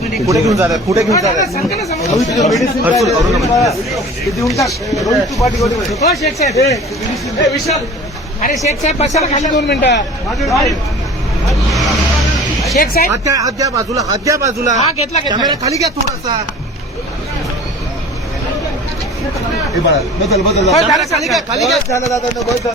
कुठे घेऊन जाणार कुठे घेऊन जाणार मेडिसिन ते देऊन टाक हो, शेख साहेब हे विशाल अरे शेख साहेब बसायला खाली दोन मिनिटं शेख साहेब हात हात बाजूला हात बाजूला हा घेतला कॅमेरा खाली घ्या थोडासा हे बघा बदल बदल हो, खाली घ्या खाली घ्या हो, झालं दादा